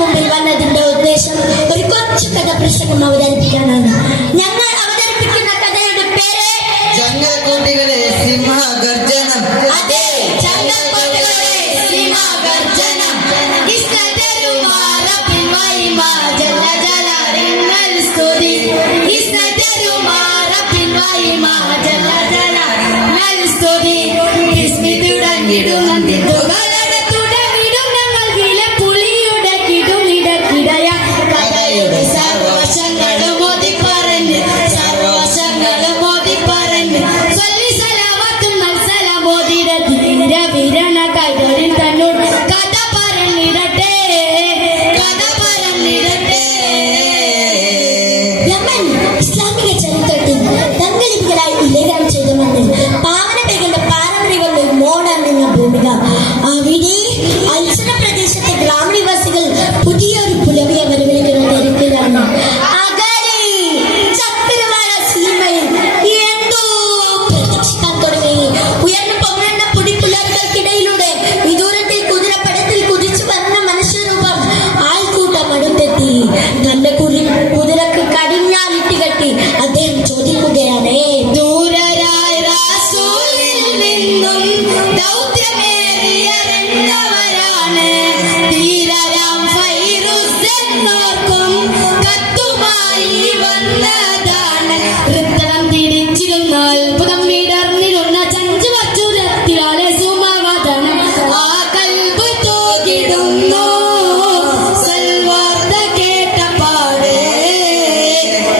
മുമ്പിൽ വന്നതിന്റെ ഉദ്ദേശം ഒരു കൊച്ചു കഥ പ്രസംഗം അവതരിപ്പിക്കാനാണ്. ഞങ്ങൾ അവതരിപ്പിക്കുന്ന കഥയുടെ പേര് ചങ്ങക്കുട്ടികളെ സിംഹഗർജനം. അതെ, ചങ്ങക്കുട്ടികളെ സിംഹഗർജനം. ഇസ്ലാമിക ചരിത്രത്തിൽ തങ്കലിപികളായി ലേഖനം ചെയ്ത മണ്ണിൽ പാവനബേഗന്റെ പാരമ്പര്യങ്ങളുടെ മോഡാണെന്ന ഭൂമിക. അവിടെ അൽസന പ്രദേശത്തെ ഗ്രാമനിവാസികൾ പുതിയൊരു പുലവിയെ വരവേൽക്കുന്ന തിരക്കിലാണ്. ചക്രവാള സീമയിൽ എന്തോ പ്രതീക്ഷിക്കാൻ തുടങ്ങി. ഉയർന്നു പൊങ്ങുന്ന പൊടിപ്പുലർക്കൾക്കിടയിലൂടെ വിദൂരത്തിൽ കുതിരപ്പടത്തിൽ കുതിച്ചു വന്ന മനുഷ്യരൂപം ആൾക്കൂട്ടം അടുത്തെത്തി. തന്റെ കുതിരക്ക് കടിഞ്ഞാലിട്ട് കെട്ടി അദ്ദേഹം ചോദിക്കുകയാണ്, ദൂരരായ റസൂലിൽ നിന്നും ദൗത്യമേറിയ രണ്ടവരാണ് ധീരരാം ഫൈറൂസ് എന്നോർക്കും കത്തുമായി വന്നതാണ്. വൃത്തം തിരിച്ചിരുന്ന അത്ഭുതം വിടർന്നിരുന്ന ചഞ്ചു വച്ചുരത്തിയാലെ സുമവദനം ആ കൽബ് തോകിടുന്നു. സൽവാർത്ത കേട്ടപാട്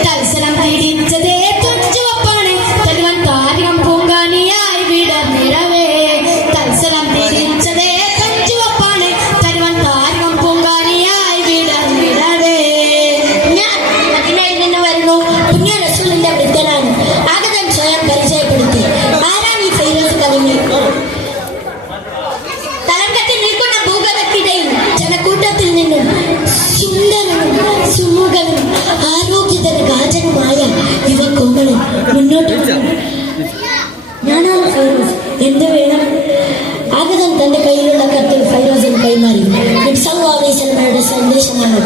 തത്സരം തിരിച്ചതേ തുഞ്ചുവപ്പാണ് തരുവൻ താരികം പൂങ്കാനിയായി വിടർന്നിടവേ. തത്സരം തിരിച്ചതേ തുഞ്ചുവപ്പാണ് തരുവൻ താരികം പൂങ്കാനിയായി വിടർന്നിടവേ. ഞാൻ മദീനയിൽ നിന്ന് വരുന്നു. പുണ്യ റസൂലിന്റെ വൃദ്ധനാണ്. ആഗതൻ സ്വയം പരിചയപ്പെടുത്തി. ആരാണ് ഈ ഫൈറൂസ് കവിഞ്ഞ്? തലംകെട്ടി നിൽക്കുന്ന ഭൂഗതക്കിടയിൽ ജനക്കൂട്ടത്തിൽ നിന്നും സുന്ദരനും സുമുഖനും ആരോഗ്യതരഗാചനുമായ യുവകോമളൻ മുന്നോട്ട് വന്നു. ഞാനാണ് ഫൈറൂസ്, എന്ത് വേണം? ആഗതൻ തന്റെ കയ്യിലുള്ള കത്തിൽ ഫൈറൂസിന് കൈമാറി. നബി സല്ലല്ലാഹു അലൈഹി വസല്ലമയുടെ സന്ദേശമാണ്.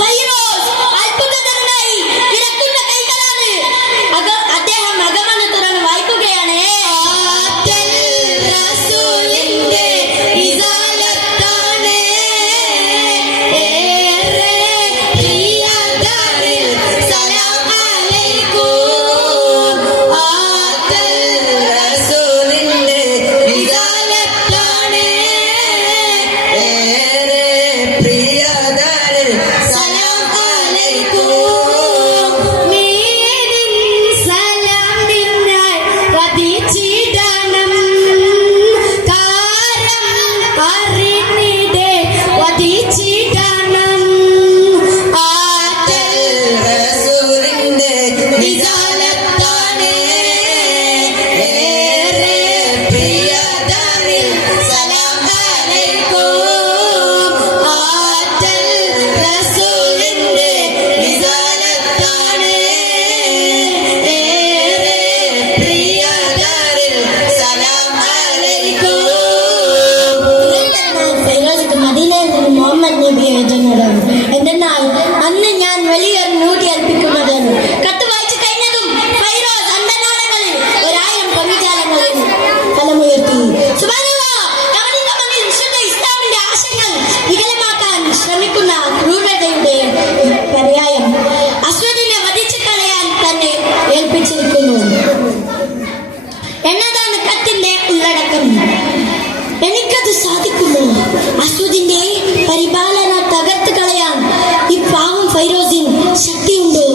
ഫൈറൂസ് അത്ഭുതകരനായി വിറക്കുന്ന കൈകളാണ്. അദ്ദേഹം അകമന തുറന്ന് വായിക്കുകയാണ്. എന്തെന്നാൽ അന്ന് ഞാൻ വലിയൊരു നൂറ്റി അർപ്പിക്കുന്നതാണ്. കത്ത് വായിച്ചു കഴിഞ്ഞതും ഫൈറൂസ് അന്തനാളങ്ങളിൽ 1000 പങ്കുചാലങ്ങളിൽ ഫലമുയർത്തി. ഇസ്ലാമിന്റെ ആശയങ്ങൾ വികലമാക്കാൻ ശ്രമിക്കുന്ന ക്രൂരതയുടെ പര്യായം അസ്വദിനെ വധിച്ചു കളയാൻ തന്നെ ഏൽപ്പിച്ചിരിക്കുന്നു എന്നതാണ് കത്തിന്റെ ഉള്ളടക്കം. എനിക്കത് സാധിക്കുമോ? അസ്വദിന്റെ പരിപാലന തകർത്ത് കളയാൻ ഈ പാവം ഫൈറൂസിന് ശക്തിയുണ്ടോ?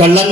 കള്ളൻ